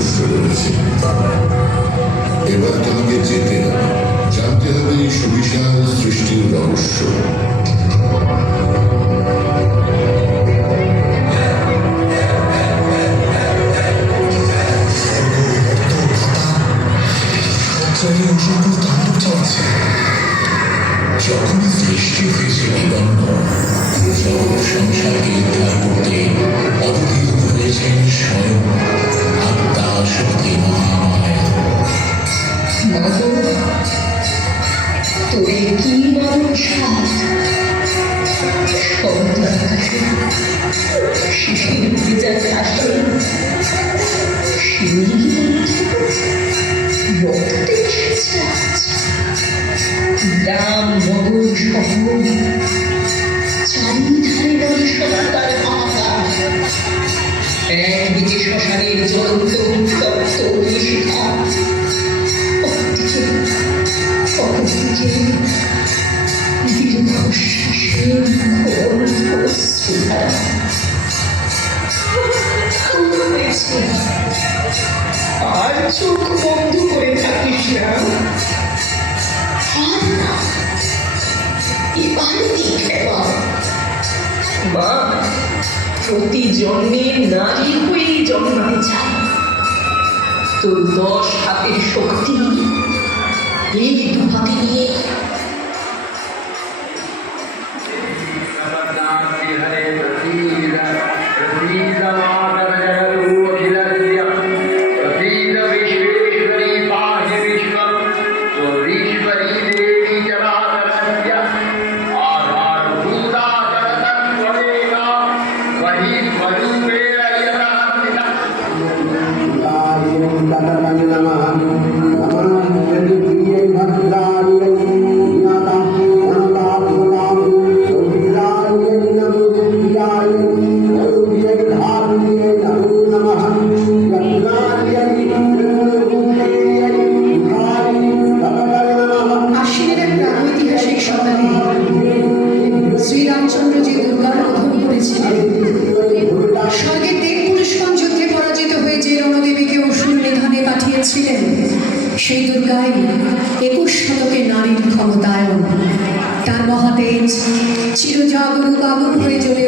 রহস্য রয়েছে। এবার তোমাকে যেতে হবে, জানতে হবে এই সুবিশাল সৃষ্টির রহস্য। যখনই সৃষ্টি হয়েছে বিপন্ন, সংসারকে উদ্ধার করতে অবতীর্ণ হয়েছেন স্বয়ং আত্মা শক্তি মহামায়া। তোরে কি মারণ সাত শব্দ আকাশে শিশির ভেজা ঘাসে শিউলি রক্তে এসেছে গ্রাম নগর শহর চারিধারে নদী সত্তার হাহাকার। একদিকে শ্মশানের জ্বলন্ত উত্তপ্ত অগ্নিশিখা, অপরদিকে দীর্ঘশ্বাসের ঘোর অশ্রুধারা। আর চোখ বন্ধ করে থাকিস না, এবার দেখে মা প্রতি জন্মে নারী হয়েই জন্মাতে চায়। তোর 10 হাতের শক্তি এই 2 হাতে নিয়ে সেই দুর্গাই 21 শতকে নারীর ক্ষমতায়ন। তার মহাতেজ চিরজাগরুক আগুন হয়ে জ্বলে